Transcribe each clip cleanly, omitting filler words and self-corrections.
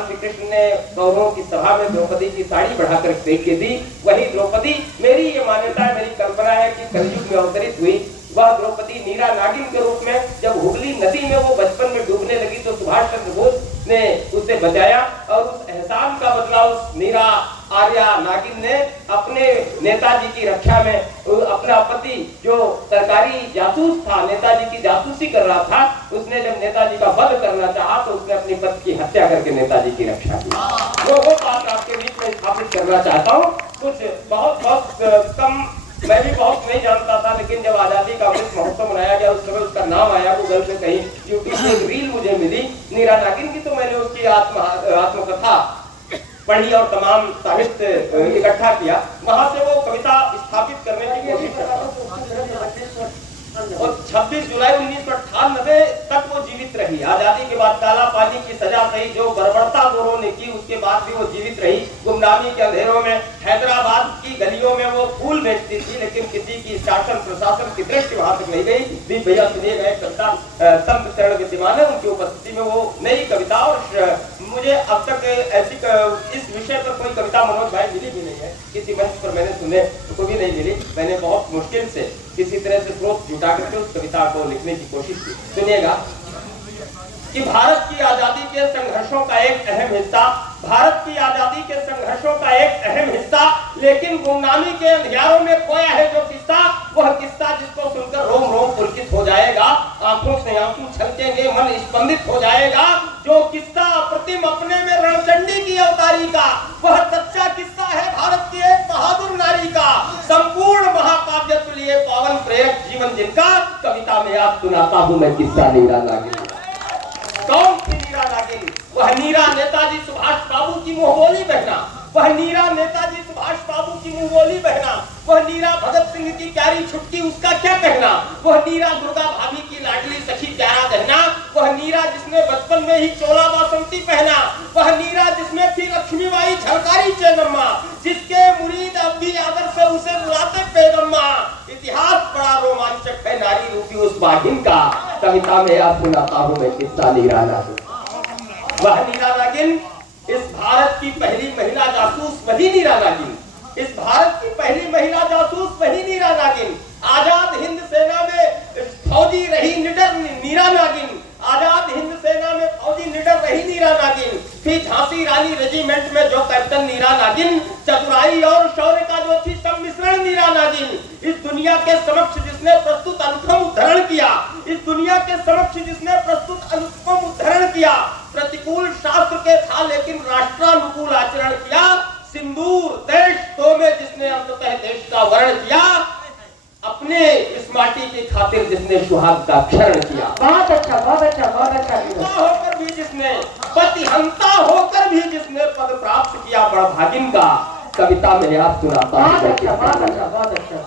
श्री कृष्ण ने कौरवों की सभा में द्रौपदी की साड़ी बढ़ाकर फेंक के दी, वही द्रौपदी, मेरी ये मान्यता है, मेरी कल्पना है कि कलयुग में अवतरित हुई वह द्रौपदी नीरा नागिन के रूप में जब हुगली नदी में वो बचपन में डूबने लगी तो सुभाष चंद्र बोस ने उसे बचाया और उस एहसान का बदला उस नीरा आर्या नागिन ने अपने नेताजी की रक्षा में, अपना पति जो सरकारी जासूस था, नेताजी की जासूसी कर रहा था, उसने जब नेताजी का वध करना चाहा तो उसने अपनी पत्नी की हत्या करके नेताजी की रक्षा की। वो बात आपके बीच में स्थापित करना चाहता हूँ। कुछ बहुत कम, मैं भी बहुत नहीं जानता था, लेकिन जब आजादी का अमृत महोत्सव मनाया गया उस समय उसका नाम आया गूगल पे, कहीं यूट्यूब पे एक रील मुझे मिली नीरा नागिन की, तो मैंने उसकी आत्मकथा पढ़ी और तमाम साहित्य इकट्ठा किया। वहां से वो कविता स्थापित करने की कोशिश करता और 26 जुलाई 1998 तक वो जीवित रही। आजादी के बाद काला पानी की सजा सही, जो बर्बरता गोरों ने की, उसके बाद भी वो जीवित रही। गुमनामी के अंधेरों में हैदराबाद की गलियों में वो फूल बेचती थी, लेकिन किसी की शासन प्रशासन की दृष्टि वहां तक नहीं गई। भी भैया सुनिए गए कविता संत चरण विद्यमान है, उनकी उपस्थिति में वो नई कविता, और मुझे अब तक ऐसी इस विषय पर कोई कविता मनोज भाई मिली भी नहीं है, किसी मंच पर मैंने सुने तो कोई भी नहीं मिली। मैंने बहुत मुश्किल से किसी तरह से स्रोत जुटा करके उस कविता को लिखने की कोशिश की। सुनिएगा कि भारत की आजादी के संघर्षों का एक अहम हिस्सा, भारत की आजादी के संघर्षों का एक अहम हिस्सा, लेकिन गुमनामी के अंधियारों में खोया है जो किस्सा, वह किस्सा जिसको सुनकर रोम रोम पुलकित हो जाएगा, आंखों से आंसू छलकेंगे, मन स्पंदित हो जाएगा। जो किस्सा अप्रतिम अपने में रणचंडी की अवतारी का, वह सच्चा किस्सा है भारत की एक बहादुर नारी का, संपूर्ण महाकाव्य तुल्य पावन प्रेरक जीवन जिनका, कविता में आप सुनाता हूँ मैं किस्सा नीरा नागिन। कौन थी नीरा नागिन? वह नीरा नेताजी सुभाष बाबू की मुंहबोली बहना, वह नीरा नेताजी सुभाष बाबू की मुंहबोली बहना, वह नीरा भगत सिंह की प्यारी छुटकी, उसका क्या कहना, वह नीरा दुर्गा भाभी की लाडली सखी प्यारा कहना, वह नीरा जिसने बचपन में ही चोला बासंती पहना, वह नीरा जिसमें थी लक्ष्मीबाई झलकारी चेन्नम्मा, जिसके मुरीद अब भी आदर से उसे बुलाते बेगम्मा। इतिहास बड़ा रोमांचक है नारी रूपी उस बागिन का, कविता में आप सुनाता हूँ मैं किस्सा नीरा नागिन। वह नीरा नागिन, इस भारत की पहली महिला जासूस वही नीरा नागिन, इस भारत की पहली महिला जासूस वही नीरा नागिन। आजाद हिंद सेना में फौजी रही निडर नीरा नागिन, आजाद हिंद सेना में फौजी निडर रही नीरा नागिन। फिर झांसी रानी रेजिमेंट में जो कैप्टन नीरा नागिन, चतुराई और शौर्य का जो थी सम्मिश्रण नीरा नागिन। इस दुनिया के समक्ष जिसने प्रस्तुत अनुपम उद्धरण किया, इस दुनिया के समक्ष जिसने प्रस्तुत अनुपम उद्धरण किया, प्रतिकूल शास्त्र के था लेकिन राष्ट्रानुकूल आचरण किया, सिंदूर देश दो में जिसने अंततः देश का वर्ण किया, अपने इस माटी की खातिर जिसने सुहाग का क्षरण किया। बहुत अच्छा, बहुत अच्छा, बहुत अच्छा। होकर भी जिसने, पतिहंता होकर भी जिसने पद प्राप्त किया बड़भागिन का, कविता में आप सुनाता हूं। बहुत अच्छा, बहुत अच्छा, बहुत अच्छा।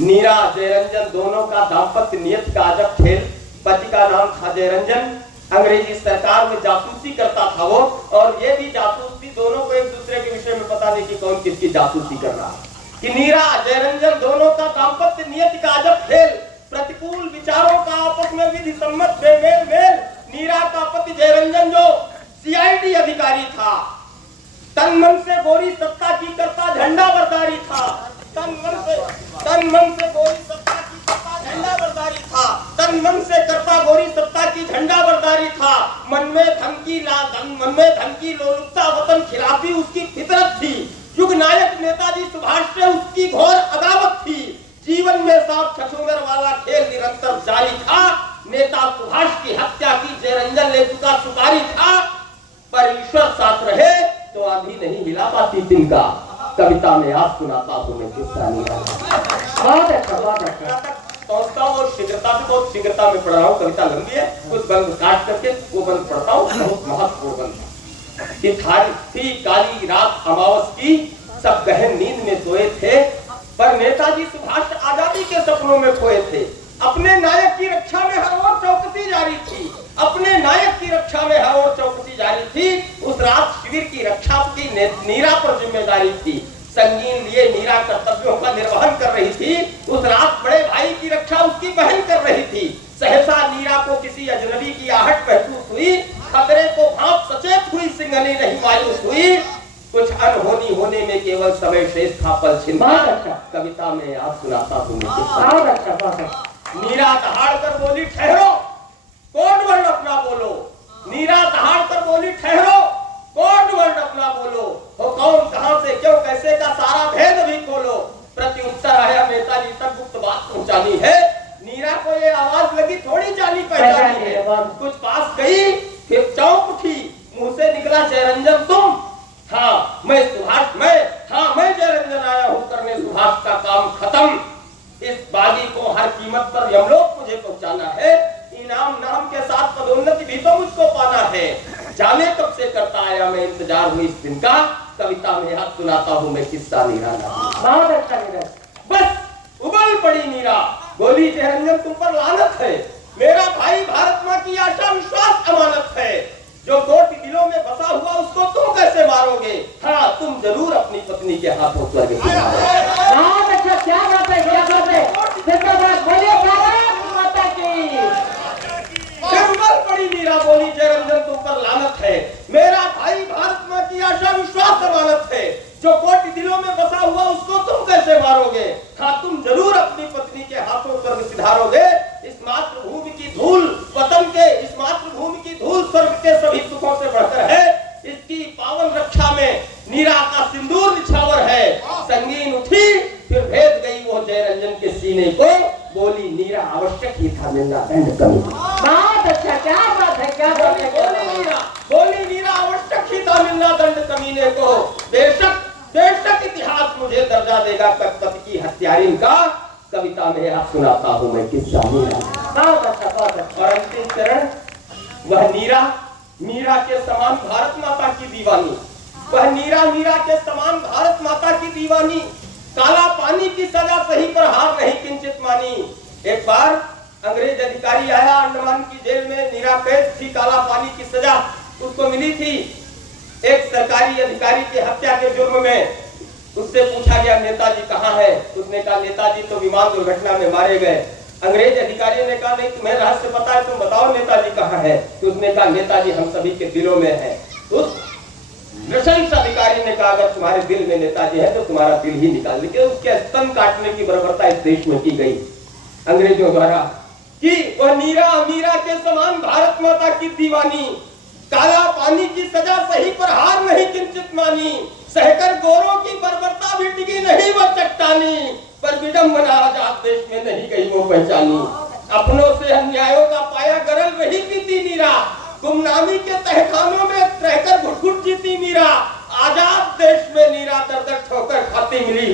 नीरा जयरंजन दोनों का दाम्पत्य नियत का अजब खेल। पति का नाम था जयरंजन, अंग्रेजी सरकार में जासूसी करता था वो, और ये भी जासूस थी। दोनों को एक दूसरे के विषय में पता नहीं कि कौन किसकी जासूसी कर रहा है। कि नीरा जयरंजन दोनों का दाम्पत्य नियति का अजब खेल, प्रतिकूल विचारों का आपस में विधि सम्मत बेमेल मेल। नीरा का पति जयरंजन जो सीआईडी अधिकारी था, तन मन से गोरी सत्ता की करता झंडा बरदारी था, तन मन से गोरी सत्ता की करता झंडा बरदारी था, तन मन से करता गोरी सत्ता की झंडा बरदारी था। मन में धमकी लोलुपता वतन खिलाफी उसकी फितरत थी। युग नायक नेताजी सुभाष से उसकी घोर अदावत थी। जीवन में सांप छछूंदर वाला खेल निरंतर जारी था। नेता सुभाष की हत्या की जयरंजन ले चुका सुकारी था, पर ईश्वर साथ रहे तो आंधी नहीं हिला पाती तिनका। कविता में आप सुनाता हूँ मैं किस्सा नीरा। बहुत अच्छा, बहुत अच्छा। पहुंचता हूँ और शीघ्रता से, बहुत शीघ्रता में पढ़ रहा हूँ, कविता लंबी है, कुछ बंद काट करके वो बंद पढ़ता हूँ, बहुत महत्वपूर्ण बंद है। कि थी काली रात अमावस की, सब गहन नींद में सोए थे, पर नेताजी सुभाष आजादी के सपनों में खोए थे। अपने नायक की रक्षा में हर ओर चौकसी जारी थी, अपने नायक की रक्षा में हर ओर चौकसी जारी थी। उस रात शिविर की रक्षा की नीरा पर जिम्मेदारी थी। संगीन लिए नीरा कर्तव्यों का निर्वहन कर रही थी। उस रात बड़े भाई की रक्षा उसकी बहन कर रही थी। सहसा नीरा को किसी अजनबी की आहट महसूस हुई। खतरे को भांप सचेत हुई सिंघनी नहीं मायूस हुई, कुछ अनहोनी होने में केवल समय शेष था पल छिन। बहुत अच्छा। कविता में आप सुनाता हूँ मैं किस्सा। बहुत अच्छा, बहुत अच्छा। नीरा दहाड़ कर बोली ठहरो, कौन वर्ण अपना बोलो। नीरा दहाड़ कर बोली ठहरो, कौन वर्ण अपना बोलो। हो कौन, कहां से, क्यों, कैसे का सारा भेद भी खोलो। प्रति उत्तर आया नेताजी तक गुप्त बात पहुंचानी है। नीरा को ये आवाज लगी थोड़ी जानी पहचानी है। कुछ पास गई फिर चौंक उठी, मुंह से निकला जयरंजन तुम। हाँ मैं सुभाष, मैं जयरंजन आया हूं करने सुभाष का काम खत्म। इस बागी को हर कीमत पर यमलोक मुझे पहुंचाना है। इनाम नाम के साथ पदोन्नति भी तो मुझको पाना है। जाने कब से करता आया मैं इंतजार हुई इस दिन का। कविता में याद सुनाता हूँ मैं किस्सा नीरा का। बहुत अच्छा नीरज। बस उबल पड़ी नीरा, बोली जयरंजन तुम पर लानत है। मेरा भाई भारत माँ की आशा विश्वास अमानत है। जो कोटि दिलों में बसा हुआ उसको तुम कैसे मारोगे। हाँ तुम जरूर अपनी पत्नी के हाथों स्वर्ग सिधारोगे। बहुत अच्छा, क्या बात है, क्या बात है। जिंदाबाद, बोलिए भारत माता की। फिर उबल पड़ी नीरा, बोली जयरंजन तुम पर लानत है। मेरा भाई भारत माँ की आशा विश्वास अमानत है। जो कोटि दिलों में बसा हुआ उसको तुम कैसे मारोगे। हाँ तुम जरूर अपनी पत्नी के हाथों स्वर्ग सिधारोगे। इस मातृभूमि की धूल, वतन के इस मातृभूमि की धूल स्वर्ग के सभी सुखों से बढ़कर है। इसकी पावन रक्षा में नीरा का सिंदूर निछावर है। संगीन उठी फिर भेद गई वो जयरंजन के सीने को। बोली नीरा आवश्यक ही था मिलना दंड कमी। बहुत अच्छा, क्या बात है, क्या बात है। बोली नीरा आवश्यक ही था मिलना दंड कमीने को। बेशक इतिहास मुझे दर्जा देगा पति की हत्यारिन का। कविता में आप सुनाता हूँ मैं किस्सा नीरा। बहुत अच्छा, बहुत अच्छा। और अंतिम चरण, वह नीरा मीरा के समान भारत माता की दीवानी। वह मीरा के समान भारत माता की दीवानी। काला पानी की सजा सही पर हार नहीं किंचित मानी। एक बार अंग्रेज अधिकारी आया अंडमान की जेल में। नीरा कैद थी, काला पानी की सजा उसको मिली थी एक सरकारी अधिकारी की हत्या के जुर्म में। उससे पूछा गया नेताजी कहाँ है। उसने कहा नेताजी तो विमान दुर्घटना में मारे गए। अंग्रेज अधिकारी ने कहा नहीं तुम्हें रहस्य पता है, तुम बताओ नेताजी कहाँ है। तो उसने कहा नेताजी हम सभी के दिलों में है। उस नृशंस अधिकारी ने कहा अगर तुम्हारे दिल में नेताजी है तो तुम्हारा दिल ही निकाल। लेकिन उसके स्तन काटने की बर्बरता इस देश में की गई अंग्रेजों द्वारा कि वह मीरा के समान भारत माता की दीवानी। काला पानी की सजा सही पर हार नहीं किंचित मानी। सहकर गोरों की बर्बरता भी टिकी नहीं वह चट्टानी। पर विडंबना आजाद देश में नहीं गई वो पहचानी। अपनों से अन्यायों का पाया गरल रही पीती मीरा। गुमनामी के तहखानों में रहकर घुट-घुट जीती मीरा। आजाद देश में नीरा दर-दर ठोकर खाती मिली।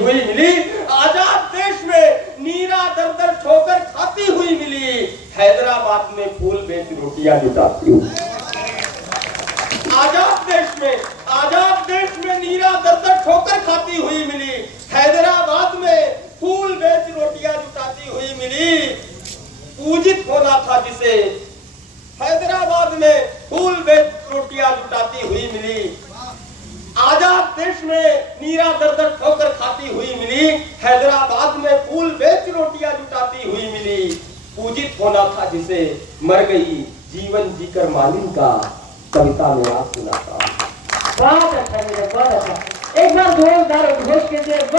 आजाद देश में नीरा दर-दर ठोकर खाती हुई मिली। हैदराबाद में फूल बेच रोटियां जुटाती हुई। आजाद देश में नीरा दर-दर ठोकर खाती हुई मिली। हैदराबाद में फूल बेच रोटियां जुटाती हुई मिली। पूजित होना था जिसे हैदराबाद में फूल बेच रोटियां जुटाती हुई मिली। आजाद देश में नीरा दर-दर ठोकर खाती हुई मिली। हैदराबाद में फूल बेच रोटियां जुटाती हुई मिली। पूजित होना था जिसे मर गई जीवन जीकर मालिन का। कविता में आप सुनाता हूँ। बहुत अच्छा नीरज, बहुत अच्छा। एक बार जोरदार उद्घोष कीजिए।